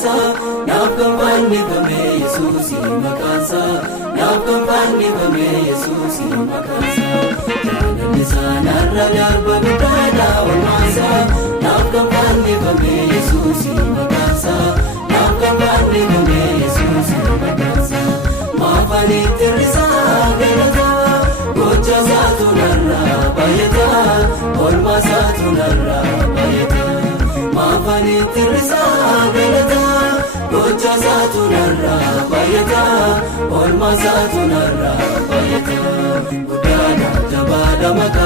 makaansa naaf kan fannifame Yesuus makaansa naaf kan fannifame Yesuus makaansa jaalalli isaa narra darba guddaadha olmaansa naaf kan fannifame Yesuus makaansa naaf kan fannifame Yesuus makaansa maafanitti risaa galata gocha isaatu narra baay'ata olma isaatu narra baay'ata maafanitti risaa galata gocha isaatu narra baay'ata olma isaatu narra baay'ata guddaadha jabaadha maqaa